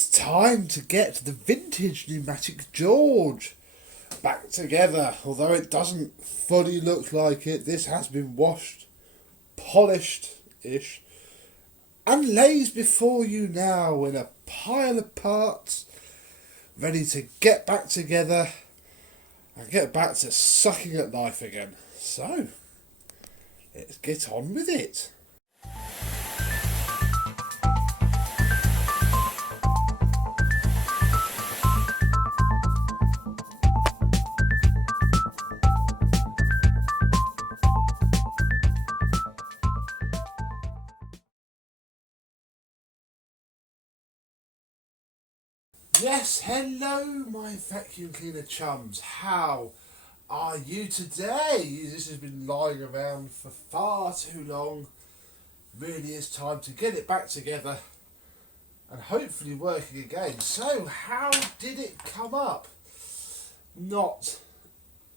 It's time to get the vintage Numatic George back together. Although it doesn't fully look like it, this has been washed, polished-ish, and lays before you now in a pile of parts, ready to get back together and get back to sucking at life again. So, let's get on with it. Yes, hello my vacuum cleaner chums. How are you today? This has been lying around for far too long. Really is time to get it back together and hopefully working again. So how did it come up? Not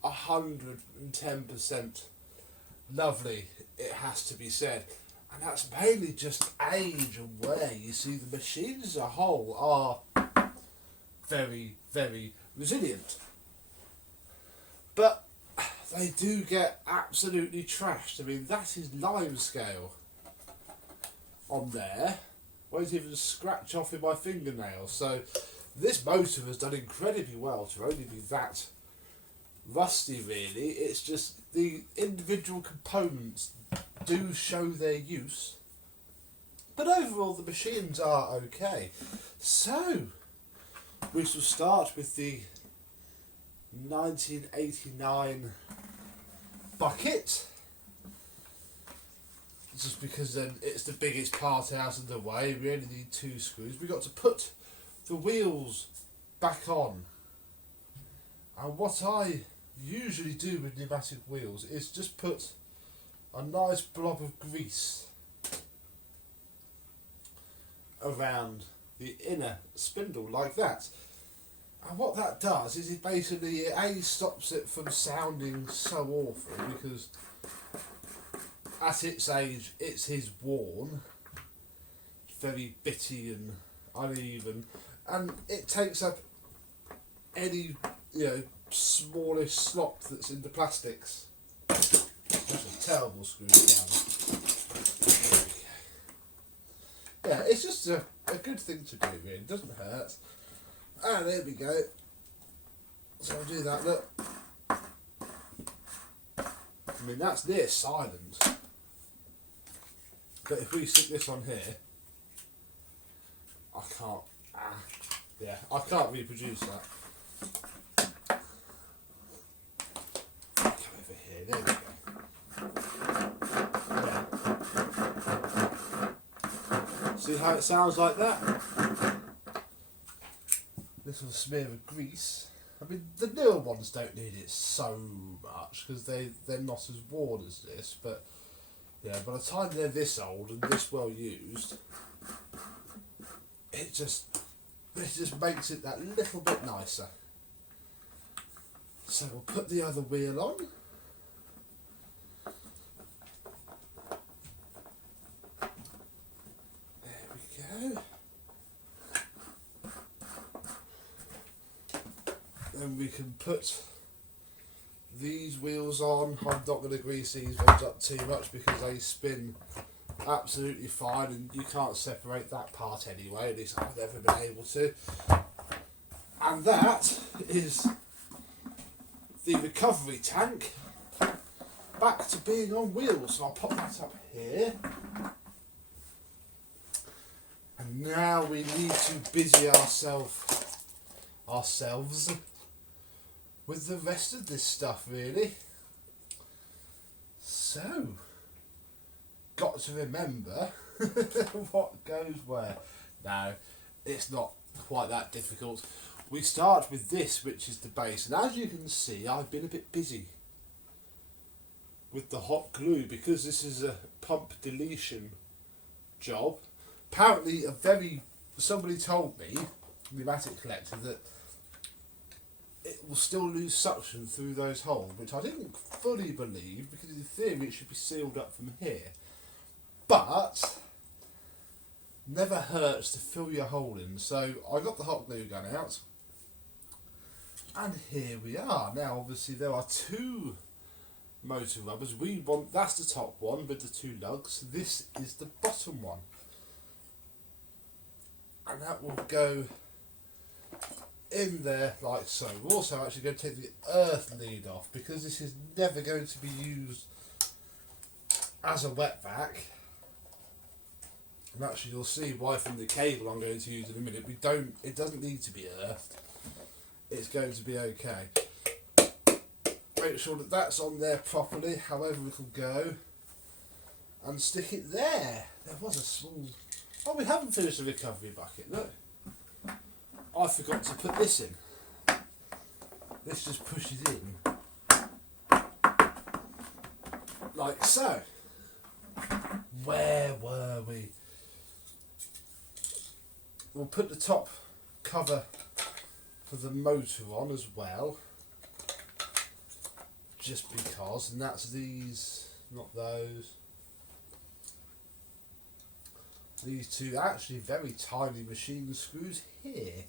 110% lovely, it has to be said. And that's mainly just age and wear. You see, the machines as a whole are very, very resilient. But they do get absolutely trashed. I mean, that is lime scale on there. Won't even scratch off in my fingernails. So this motor has done incredibly well to only be that rusty, really. It's just the individual components do show their use. But overall, the machines are okay. So we shall start with the 1989 bucket, just because then it's the biggest part out of the way. We only need 2 screws. We got to put the wheels back on, and what I usually do with pneumatic wheels is just put a nice blob of grease around the inner spindle like that. And what that does is it basically stops it from sounding so awful, because at its age it is worn, very bitty and uneven, and it takes up any smallish slop that's in the plastics. That's a terrible screw down. Yeah, it's just a good thing to do, really. It doesn't hurt. And there we go. So I'll do that, look. I mean, that's near silent. But if we stick this on here, I can't reproduce that. Come over here, there we go. See how it sounds like that? Little smear of grease. I mean, the newer ones don't need it so much because they're not as worn as this, but yeah, by the time they're this old and this well used, it just makes it that little bit nicer. So we'll put the other wheel on. Then we can put these wheels on. I'm not going to grease these ones up too much because they spin absolutely fine and you can't separate that part anyway, at least I've never been able to. And that is the recovery tank back to being on wheels. So I'll pop that up here. And now we need to busy ourselves with the rest of this stuff, really. So, got to remember what goes where. Now, it's not quite that difficult. We start with this, which is the base, and as you can see, I've been a bit busy with the hot glue because this is a pump deletion job. Apparently, somebody told me, pneumatic collector, that it will still lose suction through those holes, which I didn't fully believe, because in theory it should be sealed up from here. But never hurts to fill your hole in. So I got the hot glue gun out, and here we are. Now obviously there are two motor rubbers. That's the top one with the two lugs. This is the bottom one, and that will go in there like so. We're also actually going to take the earth lead off because this is never going to be used as a wetback. And actually you'll see why from the cable I'm going to use in a minute. It doesn't need to be earthed. It's going to be okay. Make sure that that's on there properly, however it'll go, and stick it there. There was a small... Oh, we haven't finished the recovery bucket, look. I forgot to put this in. This just pushes in. Like so. Where were we? We'll put the top cover for the motor on as well. Just because, and that's these, not those. These two actually very tiny machine screws here.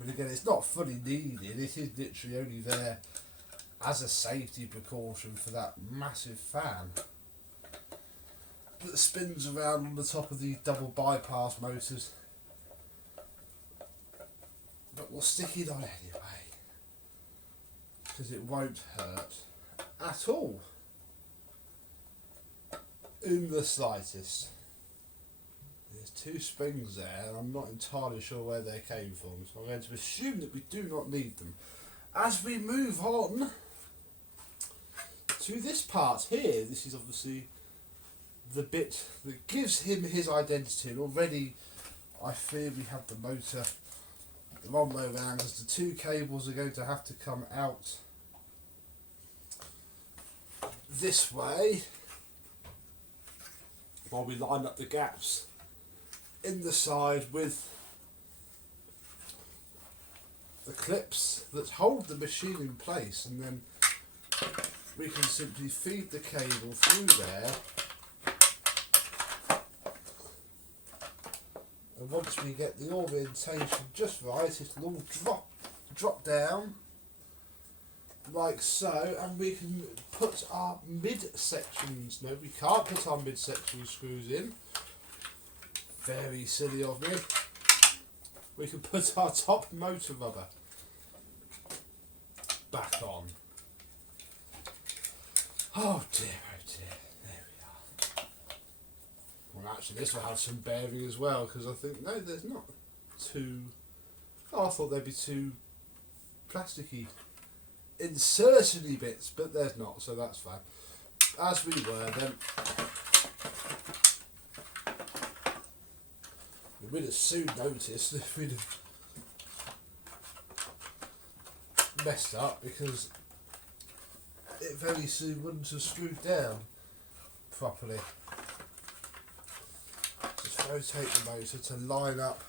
But again, it's not fully needed, it is literally only there as a safety precaution for that massive fan that spins around on the top of these double bypass motors. But we'll stick it on anyway, because it won't hurt at all in the slightest. There's two springs there and I'm not entirely sure where they came from, so I'm going to assume that we do not need them. As we move on to this part here, this is obviously the bit that gives him his identity, and already I fear we have the motor the wrong way around, as the two cables are going to have to come out this way while we line up the gaps in the side with the clips that hold the machine in place, and then we can simply feed the cable through there, and once we get the orientation just right, it'll all drop down like so, and we can put our mid-sections. No, we can't put our mid-section screws in. Very silly of me. We can put our top motor rubber back on. Oh dear, there we are. Well, actually this will have some bearing as well, because I think, no, there's not two. Oh, I thought there'd be two plasticky insertion-y bits, but there's not, so that's fine. As we were then, we'd have soon noticed if we'd have messed up, because it very soon wouldn't have screwed down properly. Just rotate the motor to line up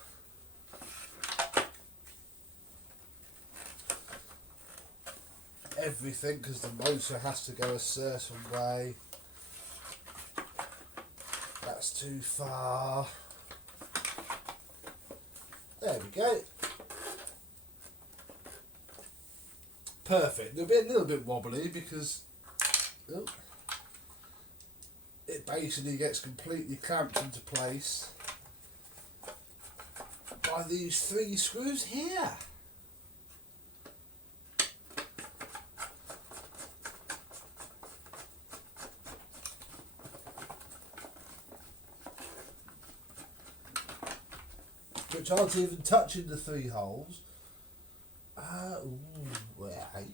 everything, because the motor has to go a certain way. That's too far. There we go. Perfect. It'll be a little bit wobbly because it basically gets completely clamped into place by these three screws here. Which aren't even touching the three holes. Right.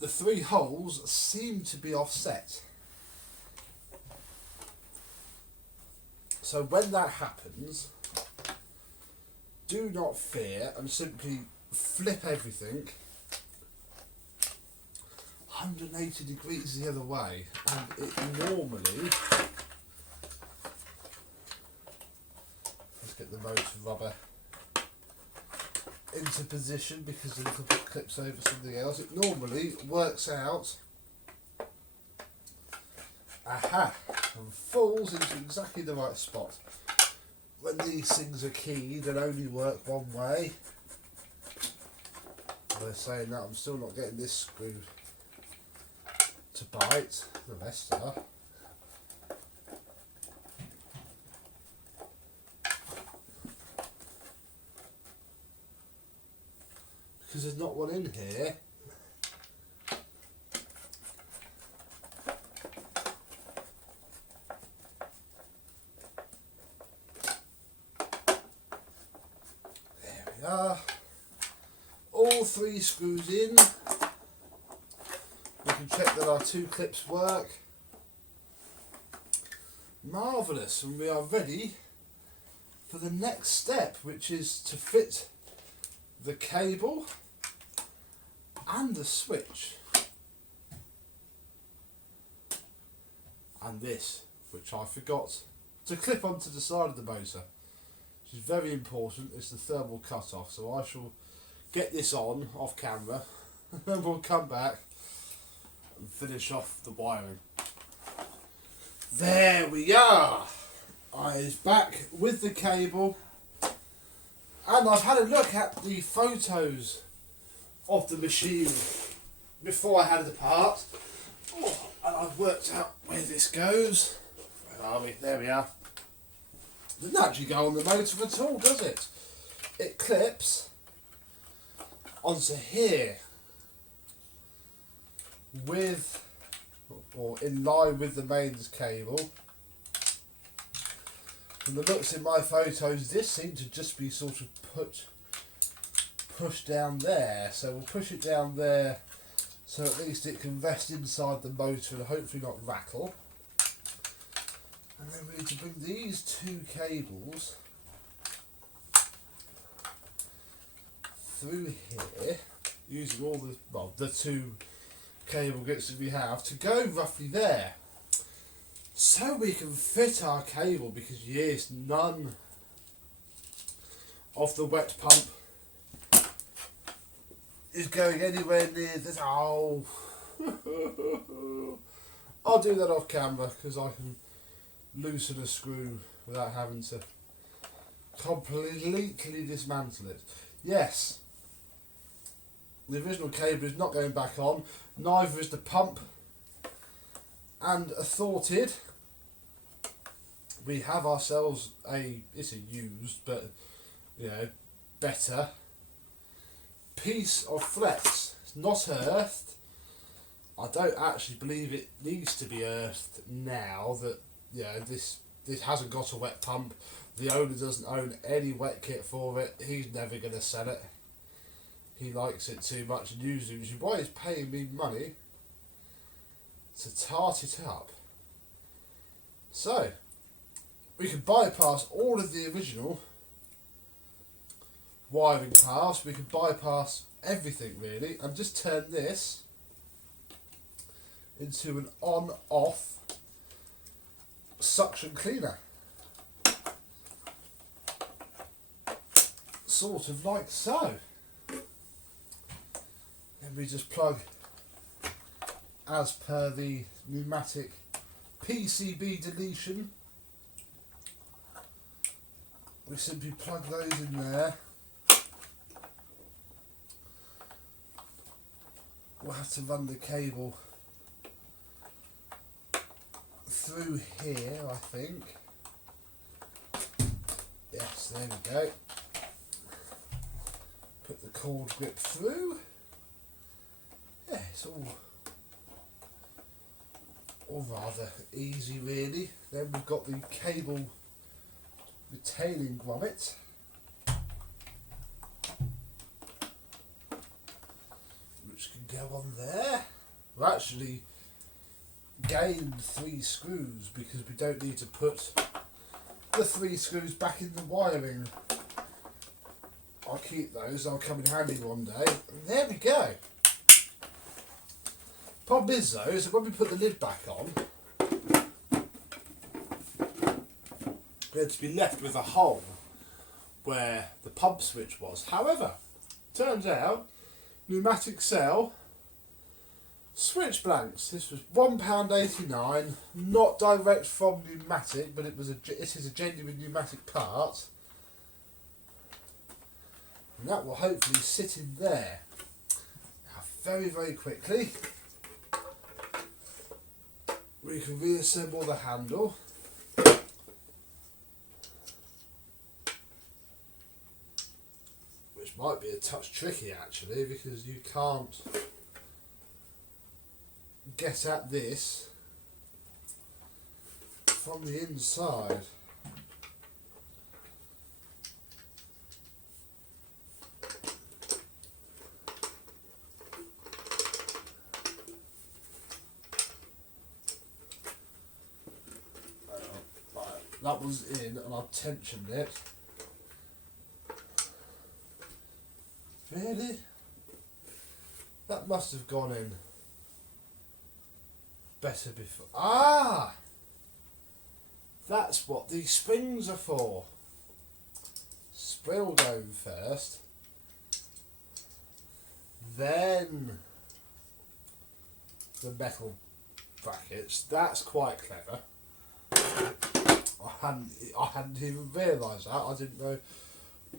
The three holes seem to be offset. So when that happens, do not fear and simply flip everything 180 degrees the other way, and it normally, let's get the motor rubber into position because the little bit clips over something else. It normally works out, aha, and falls into exactly the right spot. When these things are keyed and only work one way, they're saying that I'm still not getting this screw to bite. The rest are. Because there's not one in here. There we are. All 3 screws in. We can check that our 2 clips work. Marvellous, and we are ready for the next step, which is to fit the cable and the switch, and this, which I forgot to clip onto the side of the motor, which is very important. It's the thermal cut-off, so I shall get this on off camera and then we'll come back and finish off the wiring. There we are. I is back with the cable, and I've had a look at the photos of the machine before I had it apart. Oh, and I've worked out where this goes. Where are we? There we are. Doesn't actually go on the motor at all, does it? It clips onto here with, or in line with the mains cable. From the looks in my photos, this seemed to just be sort of pushed down there. So we'll push it down there so at least it can rest inside the motor and hopefully not rattle. And then we need to bring these 2 cables through here, using all the, well, the 2 cable bits that we have to go roughly there. So we can fit our cable, because yes, none of the wet pump is going anywhere near this. Oh, I'll do that off camera because I can loosen a screw without having to completely dismantle it. Yes, the original cable is not going back on, neither is the pump, and thwarted. We have ourselves it's a used but, you know, better piece of flex. It's not earthed. I don't actually believe it needs to be earthed now that, you know, this hasn't got a wet pump. The owner doesn't own any wet kit for it. He's never going to sell it. He likes it too much and uses it, which is why he's paying me money to tart it up. So we can bypass all of the original wiring paths. We can bypass everything really and just turn this into an on-off suction cleaner. Sort of like so. Then we just plug, as per the pneumatic PCB deletion, we simply plug those in there. We'll have to run the cable through here, I think. Yes, there we go. Put the cord grip through. Yeah, it's all rather easy really. Then we've got the cable retaining grommet, which can go on there. We actually gained 3 screws because we don't need to put the 3 screws back in the wiring. I'll keep those, they'll come in handy one day. And there we go. Problem is though, is that when we put the lid back on, we're to be left with a hole where the pump switch was. However, Turns out, pneumatic cell, switch blanks. This was £1.89, not direct from Numatic, but it is a genuine pneumatic part. And that will hopefully sit in there. Now, very, very quickly, we can reassemble the handle. Which might be a touch tricky actually, because you can't get at this from the inside. That was in and I've tensioned it. Really? That must have gone in better before. Ah! That's what these springs are for. Spring will go in first. Then the metal brackets. That's quite clever. I hadn't even realised that. I didn't know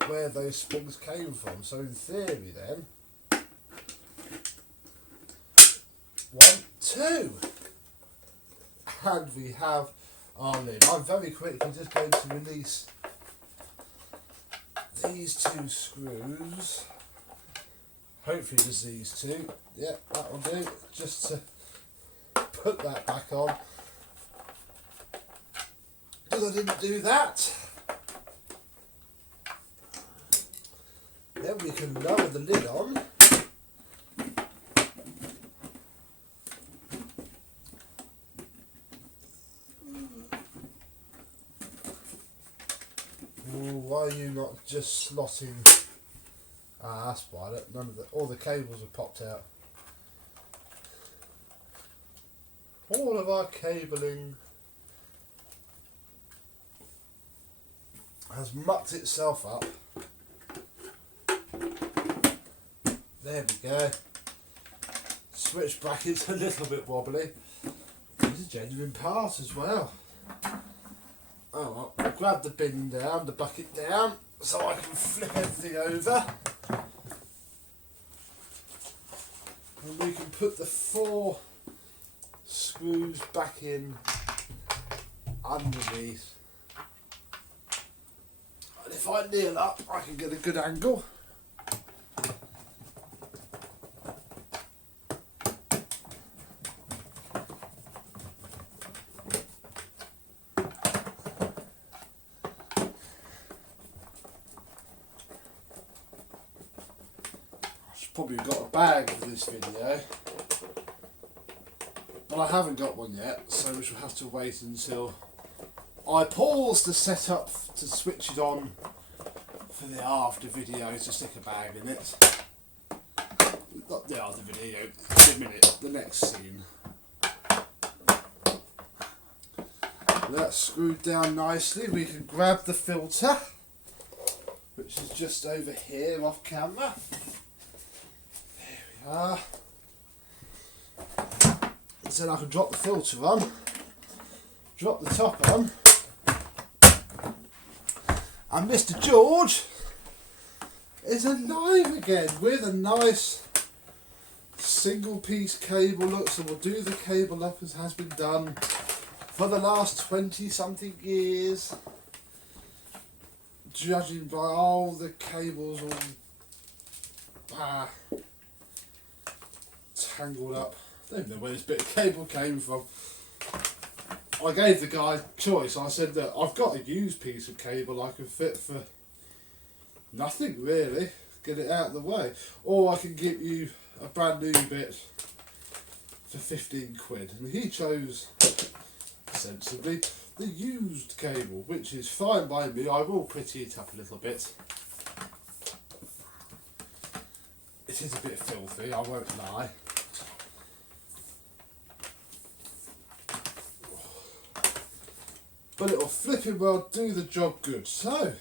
where those springs came from. So in theory then, 1, 2, and we have our lid. I'm very quickly just going to release these 2 screws. Hopefully just these 2. Yeah, that will do. Just to put that back on. Because I didn't do that. Then we can lower the lid on. Why are you not just slotting? Ah, that's why. All the cables have popped out. All of our cabling has mucked itself up. There we go. Switch bracket's a little bit wobbly. It's a genuine part as well. Oh well, I'll grab the bin down, the bucket down, so I can flip everything over. And we can put the 4 screws back in underneath. And if I kneel up, I can get a good angle. Probably got a bag for this video, but I haven't got one yet, so we shall have to wait until I pause the setup to switch it on for the after video to stick a bag in it. Not the other video, in a minute, the next scene. That's screwed down nicely. We can grab the filter, which is just over here off camera. So then I can drop the filter on, drop the top on, and Mr. George is alive again with a nice single piece cable look. So we'll do the cable up as has been done for the last 20 something years, judging by all the cables all tangled up. I don't know where this bit of cable came from. I gave the guy choice. I said that I've got a used piece of cable I can fit for nothing really, get it out of the way, or I can give you a brand new bit for 15 quid, and he chose sensibly the used cable, which is fine by me. I will pretty it up a little bit. It is a bit filthy, I won't lie. But it'll flipping well do the job good. So,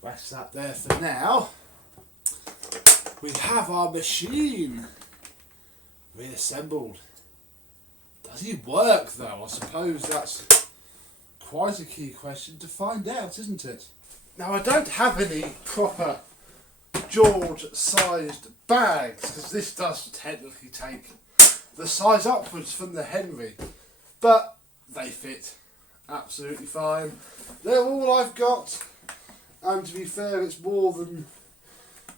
that's that there for now. we have our machine reassembled. Does he work though? I suppose that's quite a key question to find out, isn't it? Now I don't have any proper George sized bags because this does technically take the size upwards from the Henry, but they fit absolutely fine. They're all I've got, and to be fair, it's more than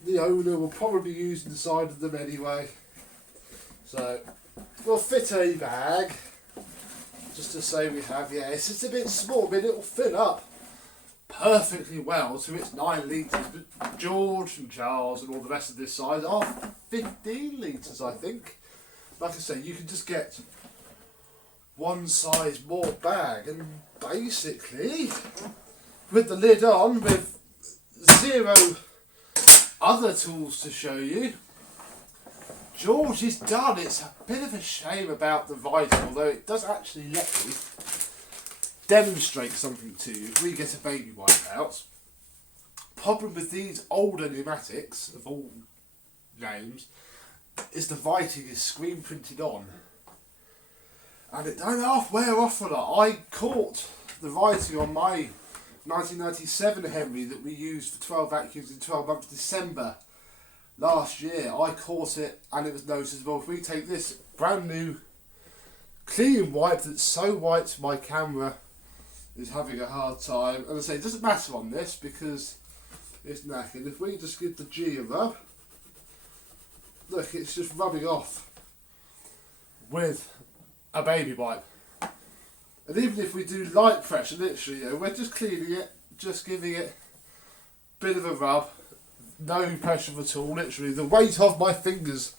the owner will probably use inside of them anyway. So we'll fit a bag just to say we have. Yeah, it's just a bit small, but it'll fit up perfectly well to its 9 litres, but George and Charles and all the rest of this size are 15 litres, I think. Like I say, you can just get one size more bag, and basically with the lid on, with zero other tools to show you, George is done. It's a bit of a shame about the writing, although it does actually let me demonstrate something to you. If we get a baby wipe out, problem with these older pneumatics of all names is the writing is screen printed on, and it don't half wear off a lot. I caught the writing on my 1997 Henry that we used for 12 vacuums in 12 months, December last year. I caught it and it was noticeable. If we take this brand new clean wipe that's so white my camera is having a hard time, and I say it doesn't matter on this because it's knackered. If we just give the G a rub, look, it's just rubbing off with a baby wipe. And even if we do light pressure, literally, you know, we're just cleaning it, just giving it a bit of a rub, no pressure at all, literally. The weight of my fingers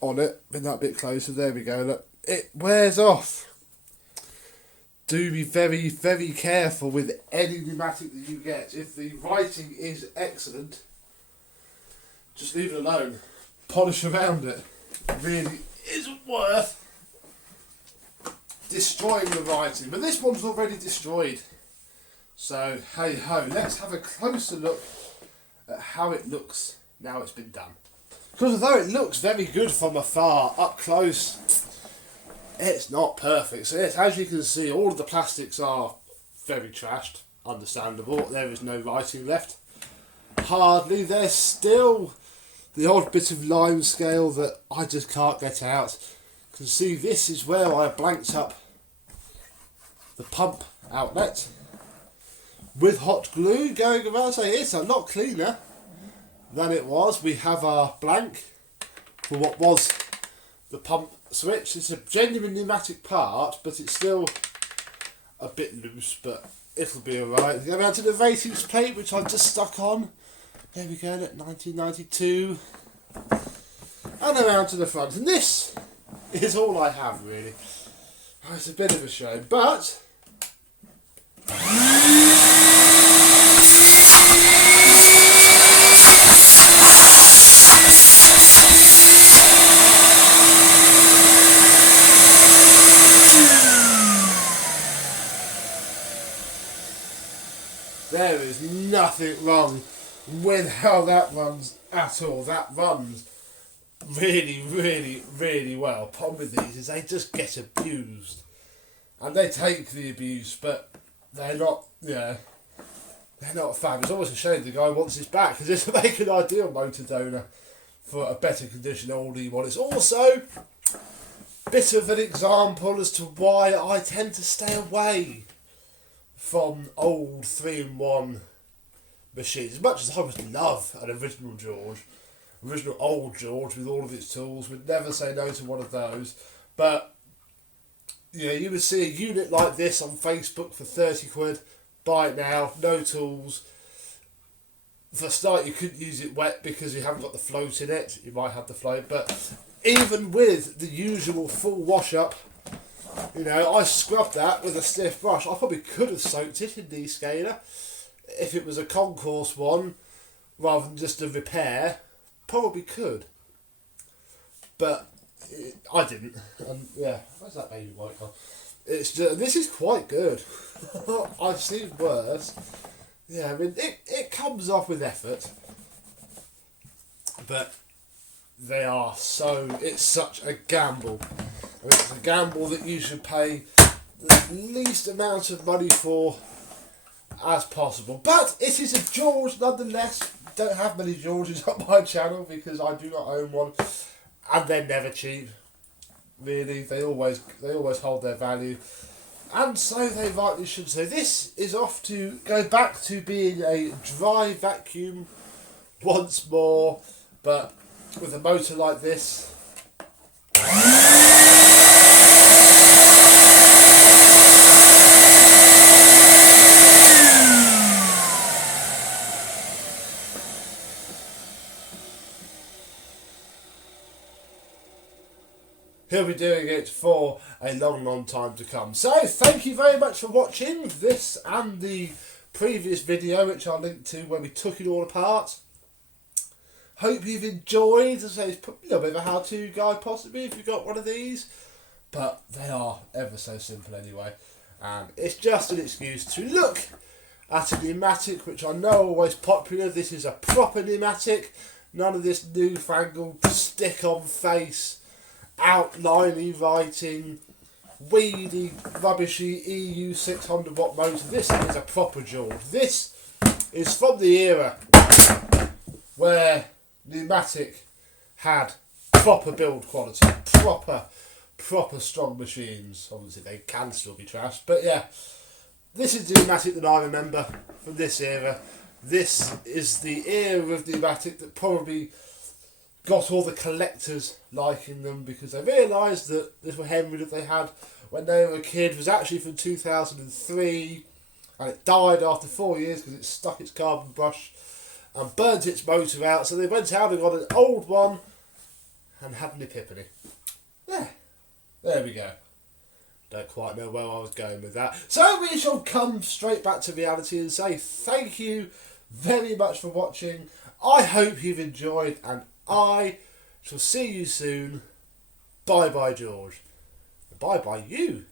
on it, bring that bit closer, there we go, look, it wears off. Do be very, very careful with any pneumatic that you get. If the writing is excellent, just leave it alone. Polish around it. It really isn't worth destroying the writing. But this one's already destroyed. So, hey ho, let's have a closer look at how it looks now it's been done. Because although it looks very good from afar, up close, it's not perfect. So yes, as you can see, all of the plastics are very trashed. Understandable. There is no writing left. Hardly. There's still the odd bit of lime scale that I just can't get out. You can see this is where I blanked up the pump outlet with hot glue going around. So it's a lot cleaner than it was. We have our blank for what was the pump switch. It's a genuine pneumatic part, but it's still a bit loose, but it'll be alright. Go around to the ratings plate, which I've just stuck on. There we go, look, 1992. And around to the front. And this is all I have, really. Oh, it's a bit of a shame, but there is nothing wrong with how that runs at all. That runs really, really, really well. Problem with these is they just get abused. And they take the abuse, but they're not, they're not fab. It's almost a shame the guy wants his back, because it's make an ideal motor donor for a better condition older you want. It's also a bit of an example as to why I tend to stay away from old 3-in-1 machines. As much as I would love an original old George with all of its tools, would never say no to one of those. But yeah, you would see a unit like this on Facebook for 30 quid. Buy it now, no tools. For a start, you couldn't use it wet because you haven't got the float in it. You might have the float, but even with the usual full wash up, you know, I scrubbed that with a stiff brush. I probably could have soaked it in descaler if it was a concourse one rather than just a repair. Probably could, but I didn't. And yeah, where's that baby white one? It's just, this is quite good. I've seen worse. Yeah, I mean it comes off with effort. but they are it's such a gamble. And it's a gamble that you should pay the least amount of money for as possible. But it is a George nonetheless. Don't have many Georges on my channel because I do not own one, and they're never cheap. Really, they always hold their value, and so they rightly should. So this is off to go back to being a dry vacuum once more, but with a motor like this. He'll be doing it for a long time to come. So, thank you very much for watching this and the previous video, which I'll link to when we took it all apart. Hope you've enjoyed. As I say, it's a little bit of a how-to guide possibly if you've got one of these. But they are ever so simple anyway. And it's just an excuse to look at a pneumatic, which I know are always popular. This is a proper pneumatic. None of this newfangled stick-on-face outlining writing, weedy, rubbishy EU 600 watt motor. This is a proper George. This is from the era where pneumatic had proper build quality, proper strong machines. Obviously they can still be trashed, but yeah, this is the pneumatic that I remember from this era. This is the era of pneumatic that probably got all the collectors liking them, because they realised that this Henry that they had when they were a kid was actually from 2003, and it died after 4 years because it stuck its carbon brush and burnt its motor out. So they went out and got an old one and had an epiphany. Yeah, there we go. Don't quite know where I was going with that. So we shall come straight back to reality and say thank you very much for watching. I hope you've enjoyed, and I shall see you soon. Bye bye, George. Bye bye, you.